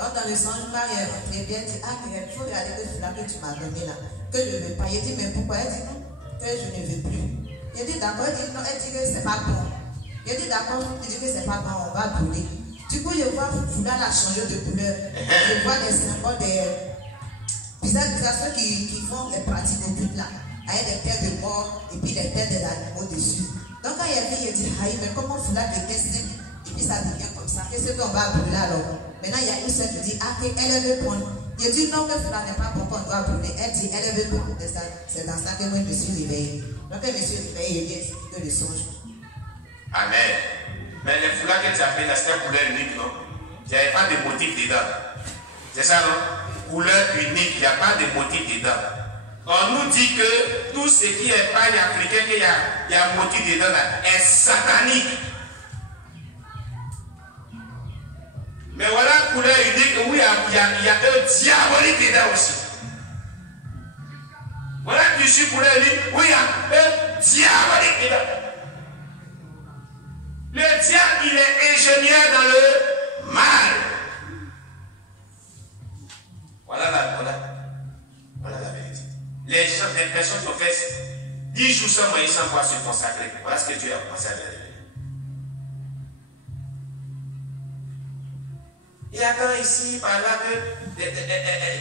Donc dans le songe, Marie est rentrée bien, dit, ah, il faut regarder que celui-là que tu m'as donné là, que je ne veux pas. Il dit, mais pourquoi? Elle dit, non, que je ne veux plus. Il dit, d'accord, elle dit, non, elle dit que c'est pas bon. Il dit, d'accord, il dit que c'est pas bon, on va brûler. Du coup, je vois Foulard a changé de couleur. Je vois des symboles, des bizarres, ceux qui font les pratiques occultes là, avec des têtes de mort et puis les têtes des animaux dessus. Donc quand il a vu, il a dit, aïe, mais comment Foulard déteste? Et puis ça devient comme ça. Qu'est-ce qu'on va brûler alors? Maintenant, il y a une seule qui dit, ah, elle veut prendre. Il dit, non, que cela n'est pas bon qu'on doit brûler. Elle dit, elle veut prendre. C'est dans ça que moi, je me suis réveillée. Donc, je me suis réveillée et j'ai expliqué le songe. Amen. Mais les foulards que tu appelles là, c'était couleur unique, non? Il n'y avait pas de motif dedans. C'est ça, non? Couleur unique, il n'y a pas de motif dedans. On nous dit que tout ce qui est paille africain, qu'il y a un motif dedans là, est satanique. Mais voilà, couleur unique, où il y a un diabolique dedans aussi. Voilà, tu suis couleur unique, où il y a un diabolique dedans. Le diable, il est ingénieur dans le mal. Voilà la vérité. Les personnes qui ont fait 10 jours sans moyen, sans pouvoir se consacrer. Voilà ce que Dieu a commencé à dire. Il y a quand ici, par là, que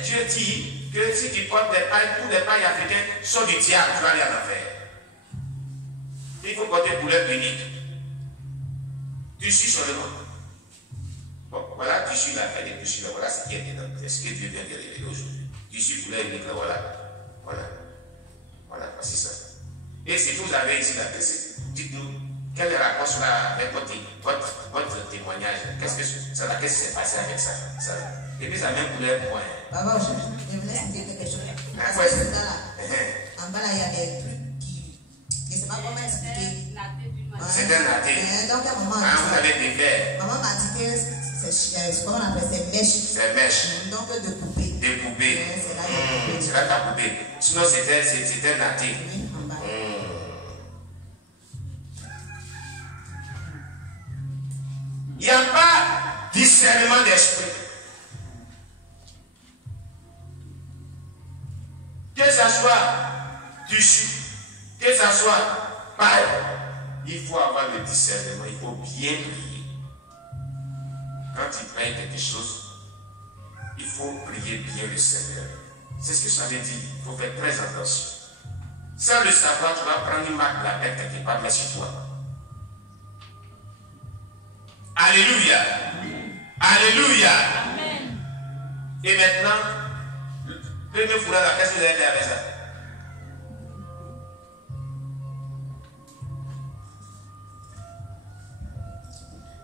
Dieu dit que si tu portes des pailles, tous les pailles africains sont du diable, tu vas aller en enfer. Il faut porter couleur unique. Tu suis seulement. Bon, voilà, tu suis la fin des tissus, là, voilà ce qui est dedans. C'est ce que Dieu vient de révéler aujourd'hui. Tu suis couleur unique, là, voilà, voici ça. Et si vous avez ici la dites-nous, quel est le rapport avec votre témoignage? Qu'est-ce qui s'est passé avec ça? Et puis ça même couleur pour moi. Papa, je voulais expliquer quelque chose. Parce que là, en bas, là, il y a des trucs qui. Je ne sais pas comment expliquer. C'est un laté. Donc, à un moment. Vous avez des verres. Maman m'a dit que c'est comment on appelle, c'est mèche. C'est mèche. Donc, de poupée. Des poupées. C'est là ta poupée. Sinon, c'était un laté. Oui, en bas. Il n'y a pas discernement d'esprit. Que ça soit tissu, que ça soit paille, il faut avoir le discernement, il faut bien prier. Quand il prie quelque chose, il faut prier bien le Seigneur. C'est ce que ça veut dire, il faut faire très attention. Sans le savoir, tu vas prendre une marque de la bête quelque part, mais sur toi. Alléluia. Alléluia. Amen. Et maintenant, le premier foulard, qu'est-ce que vous avez fait avec ça?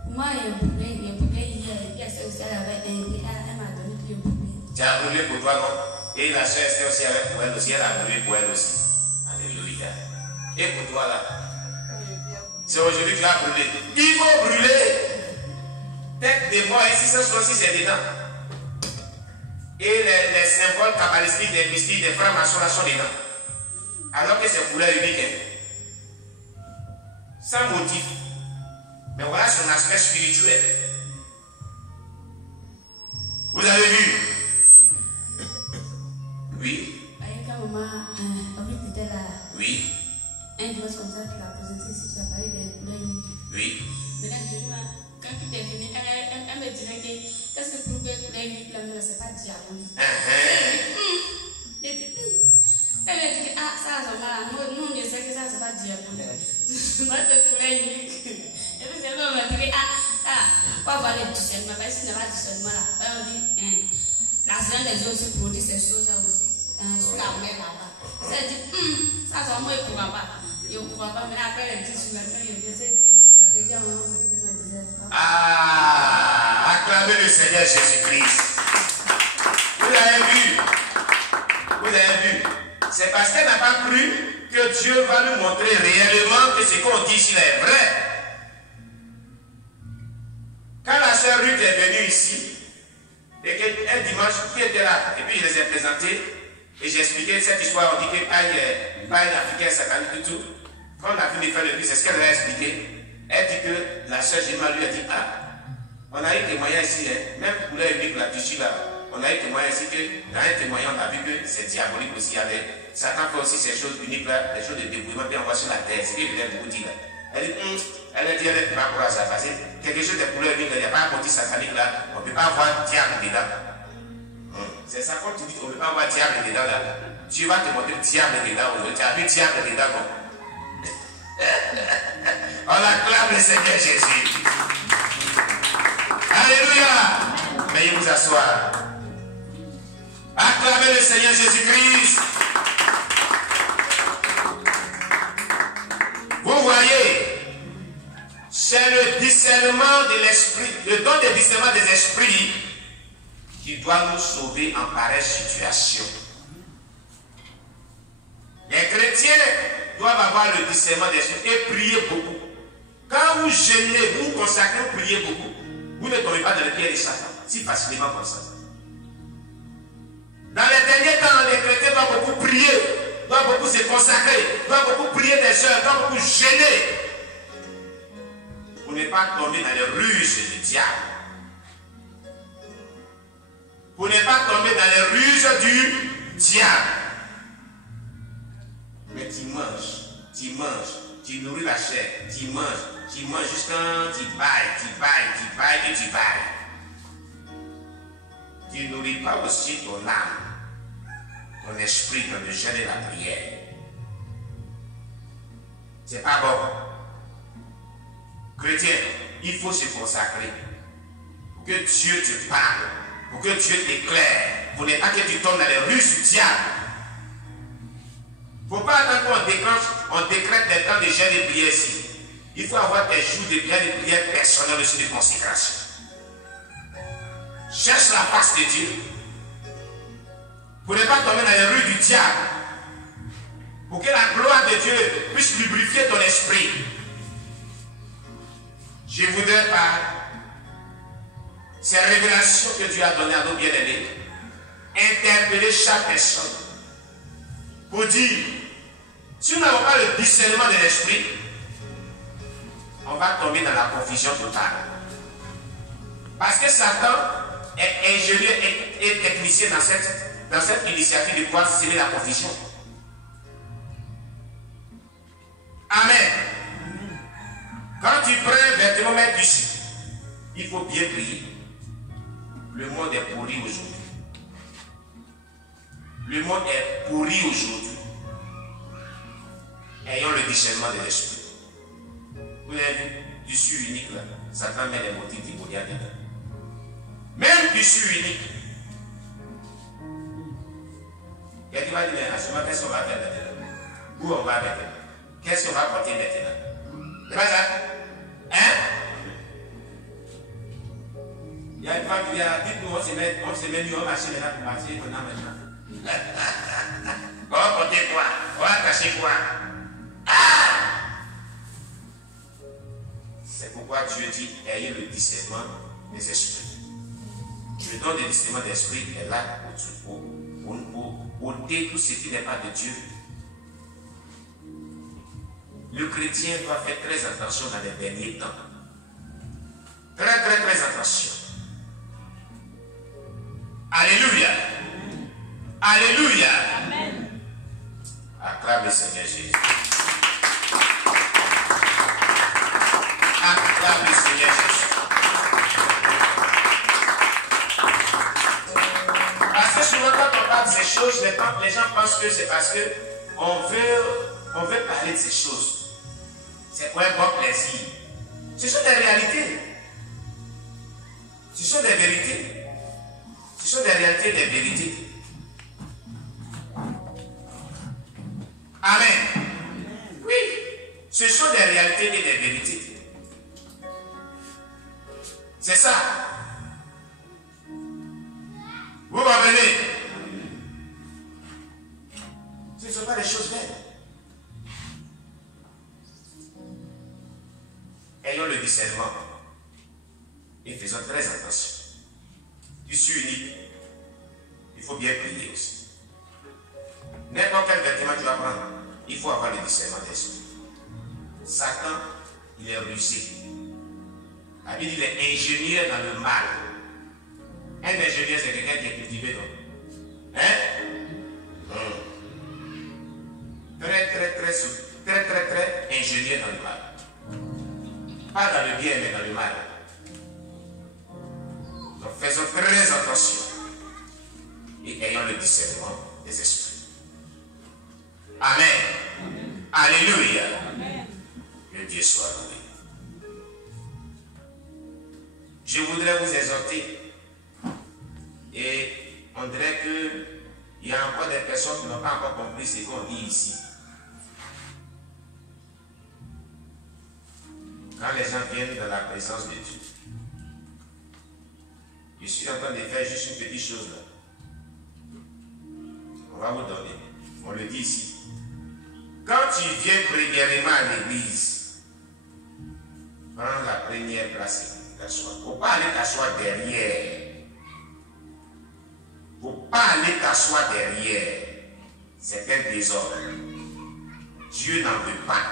Moi, il y a un poupée, il y a celle aussi, elle m'a donné un poupée. Tu as brûlé pour toi, non? Et la soeur Esther aussi avec pour elle aussi, elle a brûlé pour elle aussi. Alléluia. Et pour toi là? C'est aujourd'hui que tu as brûlé. Il faut brûler. Tête de mort, et 666 c'est dedans. Et les symboles kabbalistiques, des mystiques, des francs-maçons là sont dedans. Alors que c'est couleur unique. Hein? Sans motif. Mais voilà son aspect spirituel. Vous avez vu? Oui. Quand maman était là. Oui. Un dimanche comme ça, tu l'as présenté ici, tu as parlé des couleurs uniques. Oui. Maintenant, quand tu t'es venu, elle me disait que qu'est-ce que pour que couleur unique, là, c'est pas diabolique. Elle me dit que ça, nous, on sait que ça, c'est pas diabolique. Moi, c'est couleur unique. Et puis, c'est on m'a dit que faut avoir le discernement. Parce que s'il n'y a pas de discernement là, on dit, l'argent des autres aussi produit ces choses-là aussi. Sur la mer là-bas. Ça dit, ça, moi, je ne pourra pas. Je ne pourra pas. Mais après, les 10 jours, je me suis rappelé, acclamez le Seigneur Jésus-Christ. Vous avez vu? Vous avez vu? C'est parce qu'elle n'a pas cru que Dieu va nous montrer réellement que ce qu'on dit ici est vrai. Quand la sœur Ruth est venue ici, et qu'un dimanche, qui était là, et puis je les ai présentés, et j'ai expliqué cette histoire, on dit que paille africaine, satanique et tout. Quand on a fini de faire le prix, c'est ce qu'elle a expliqué. Elle dit que la sœur Gemma lui a dit, On a eu témoignage ici, hein, même pour l'évêque là, dessus là, on a eu témoignage ici que dans un témoignage, on a vu que c'est diabolique aussi. Satan fait aussi ces choses uniques là, des choses de débrouillement, puis on voit sur la terre. C'est ce qu'il a beaucoup dit là. Elle dit, elle est pas pour ça, parce que quelque chose de couleur unique, il n'y a pas un côté satanique là, on ne peut pas avoir diable dedans. C'est ça, quand tu dis qu'on ne peut pas avoir diable dedans là, tu vas te montrer diable dedans aujourd'hui, tu as vu diable dedans bon. On acclame le Seigneur Jésus. Alléluia. Veuillez vous asseoir. Acclamez le Seigneur Jésus-Christ. Vous voyez, c'est le discernement de l'esprit, le don de discernement des esprits qui doit nous sauver en pareille situation. Les chrétiens doivent avoir le discernement des esprits et prier beaucoup. Quand vous jeûnez, vous vous consacrez, vous priez beaucoup. Vous ne tombez pas dans le pied de Satan, si facilement comme ça. Dans les derniers temps, les chrétiens doivent beaucoup prier, doivent beaucoup se consacrer, doivent beaucoup prier des heures, doivent beaucoup jeûner. Pour ne pas tomber dans les ruses du diable. Pour ne pas tomber dans les ruses du diable. Mais tu manges, tu nourris la chair, tu manges jusqu'à tu bailles et tu bailles. Tu ne nourris pas aussi ton âme, ton esprit dans le jeûne et la prière. C'est pas bon. Chrétien, il faut se consacrer pour que Dieu te parle, pour que Dieu t'éclaire, pour ne pas que tu tombes dans les ruses du diable. Il ne faut pas attendre qu'on décrète des temps de jeûne et de prière ici. Il faut avoir des jours de prière et de prière personnelles aussi de consécration. Cherche la face de Dieu pour ne pas tomber dans les rues du diable, pour que la gloire de Dieu puisse lubrifier ton esprit. Je voudrais par ces révélations que Dieu a données à nos bien-aimés interpeller chaque personne pour dire, si nous n'avons pas le discernement de l'esprit, on va tomber dans la confusion totale. Parce que Satan est ingénieux et technicien dans cette initiative de pouvoir semer la confusion. Amen. Quand tu prends un vêtement, mettre dessus, il faut bien prier. Le monde est pourri aujourd'hui. Le monde est pourri aujourd'hui. Ayons le discernement de l'esprit. Vous avez vu, tissu unique là, Satan met les motifs démoniaques dedans. Même tissu unique. Quelqu'un va dire, qu'est-ce qu'on va faire maintenant? Où on va maintenant? Qu'est-ce qu'on va porter maintenant? C'est pas ça? Hein? Il y a une femme qui a dit qu'on se met mieux, on va marcher là pour marcher maintenant. On va porter quoi? On va attacher quoi? C'est pourquoi Dieu dit, ayez le discernement des esprits. Le don de discernement d'esprit est là pour ôter tout ce qui n'est pas de Dieu. Le chrétien doit faire très attention dans les derniers temps. Très attention. Alléluia. Alléluia. Amen. Acclame le Seigneur Jésus. Acclame le Seigneur Jésus. Parce que souvent quand on parle de ces choses, les gens pensent que c'est parce qu'on veut parler de ces choses. C'est pour un bon plaisir. Ce sont des réalités. Ce sont des vérités. Ce sont des réalités, des vérités. Amen. Oui, ce sont des réalités et des vérités. C'est ça. Vous comprenez? Ce ne sont pas des choses belles. Ayons le discernement et faisons très attention. Tissu unique, il faut bien prier aussi. N'importe quel vêtement tu vas prendre, il faut avoir le discernement d'esprit. Satan, il est rusé. La Bible dit les ingénieurs dans le mal. Un ingénieur, c'est quelqu'un qui est cultivé, non? Hein? Très ingénieux dans le mal. Pas dans le bien, mais dans le mal. Donc faisons très attention et ayons le discernement des esprits. Amen. Alléluia. Que Dieu soit loué. Je voudrais vous exhorter et on dirait qu'il y a encore des personnes qui n'ont pas encore compris ce qu'on dit ici. Quand les gens viennent dans la présence de Dieu, je suis en train de faire juste une petite chose là. On va vous donner. On le dit ici. Quand tu viens premièrement à l'église, prends la première place et t'assois. Il ne faut pas aller t'asseoir derrière. Il ne faut pas aller t'asseoir derrière. C'est un désordre. Dieu n'en veut pas.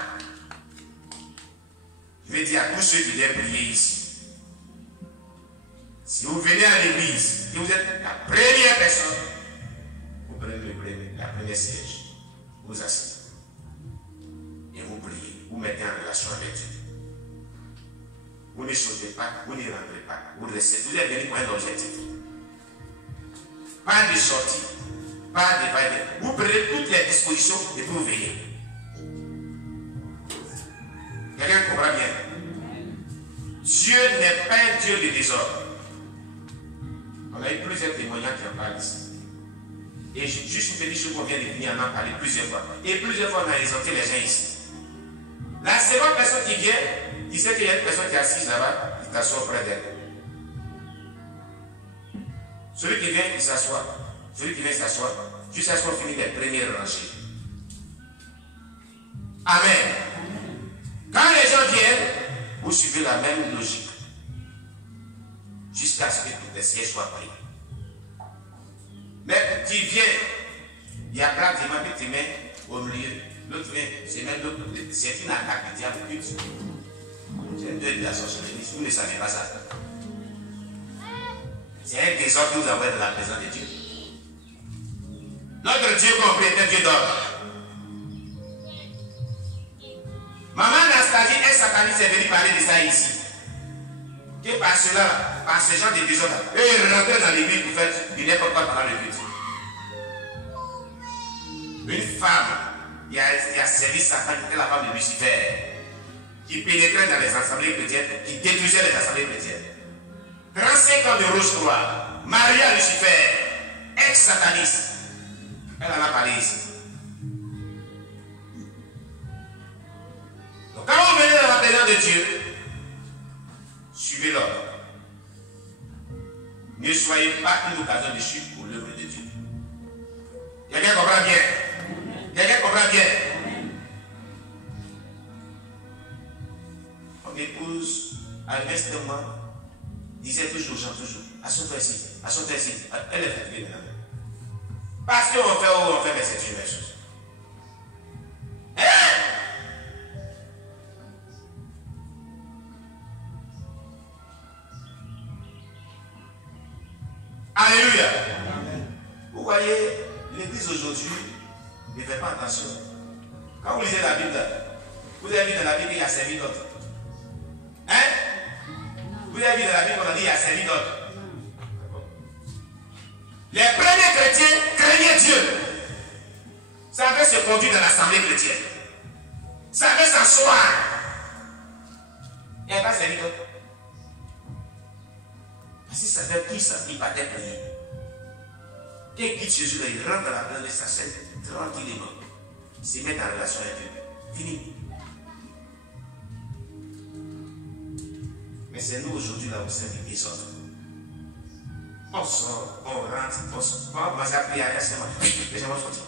Je vais dire à tous ceux qui viennent prier ici. Si vous venez à l'église, si vous êtes la première personne, vous prenez la première siège, vous asseyez et vous priez, vous mettez en relation avec Dieu. Vous ne sautez pas, vous n'y rentrez pas, vous restez, vous êtes venu pour un objectif. Pas de sortie, pas de va-et-vient. Vous prenez toutes les dispositions et puis vous veillez. Quelqu'un comprend bien? Dieu n'est pas un Dieu de désordre. On a eu plusieurs témoignages qui en parlent ici. Et juste une petite chose qu'on vient de venir en parler plusieurs fois. Et plusieurs fois on a exhorté les gens ici. La seconde personne qui vient, il sait qu'il y a une personne qui est assise là-bas, il t'assoit auprès d'elle. Celui qui vient, il s'assoit. Celui qui vient s'asseoir, jusqu'à ce qu'on finisse les premières rangées. Amen. Quand les gens viennent, vous suivez la même logique. Jusqu'à ce que tous les sièges soient pris. Mais tu viens, il y a pratiquement que tu mets au milieu. L'autre vient, c'est même l'autre. C'est une attaque du diable culte. C'est un deuil de la sorcellerie. Vous ne savez pas ça. C'est un désordre que vous avez dans la présence de Dieu. Notre Dieu compris est un Dieu d'ordre. Maman Anastasie, un sataniste est venu parler de ça ici. Que par cela, par ce genre de désordre, eux ils rentraient dans l'église pour faire du n'importe quoi pendant le culte. Une femme qui a servi Satan, qui était la femme de Lucifer, qui pénétrait dans les assemblées chrétiennes, qui détruisait les assemblées chrétiennes. 35 ans de Rose-Croix, Maria Lucifer, ex-sataniste. Elle en a parlé ici. Donc quand vous venez dans la présence de Dieu, suivez l'ordre. Ne soyez pas une occasion de chute pour l'œuvre de Dieu. Quelqu'un comprend bien? Quelqu'un comprend bien? Mon épouse, à l'instant, disait toujours aux gens, toujours, assois-toi ici, assois-toi ici. Elle est fatiguée maintenant. Parce qu'on fait ou on fait, mais c'est une même chose. Hein? Alléluia. Amen. Vous voyez, l'église aujourd'hui ne fait pas attention. Quand vous lisez la Bible, vous avez vu dans la Bible qu'il y a servi d'autres. Hein? Vous avez vu dans la Bible qu'on a dit qu'il y a servi d'autres. Les premiers chrétiens craignaient Dieu. Savaient se conduire dans l'assemblée chrétienne. Savaient s'asseoir. Il n'y a pas servi d'autres. Parce qu'ils savaient qui ça, ils partaient prier. Dès qu'il Jésus là, il rentre dans la place de sa scène, tranquillement. Il se met en relation avec Dieu. Fini. Mais c'est nous aujourd'hui là où c'est des désordres. On sort, on rentre, on sort, on va s'appeler à rien, c'est moi. Les gens vont sortir.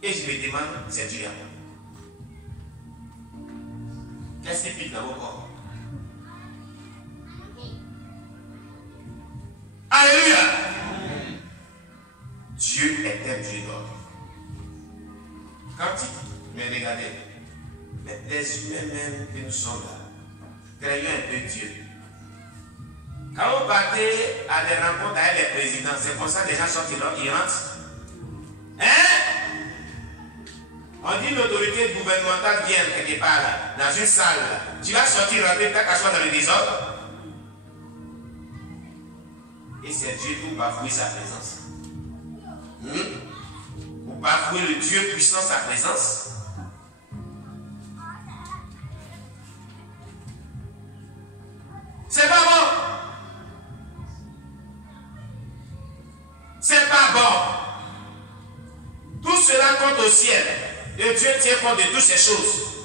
Et je me demande, c'est Dieu à moi. Qu'est-ce qui pique dans vos corps? Alléluia. Dieu est un Dieu d'ordre. Quand il me regardait, les humains même que nous sommes là, craignons un peu Dieu. Quand vous partez à des rencontres avec les présidents, c'est comme ça que les gens sortent, ils rentrent. Hein? On dit l'autorité gouvernementale vient quelque part là, dans une salle. Là. Tu vas sortir rapidement, t'as qu'à dans le désordre. Et c'est Dieu qui bafoue sa présence. Vous bafouez le Dieu puissant sa présence. C'est pas bon. C'est pas bon. Tout cela compte au ciel. Et Dieu tient compte de toutes ces choses.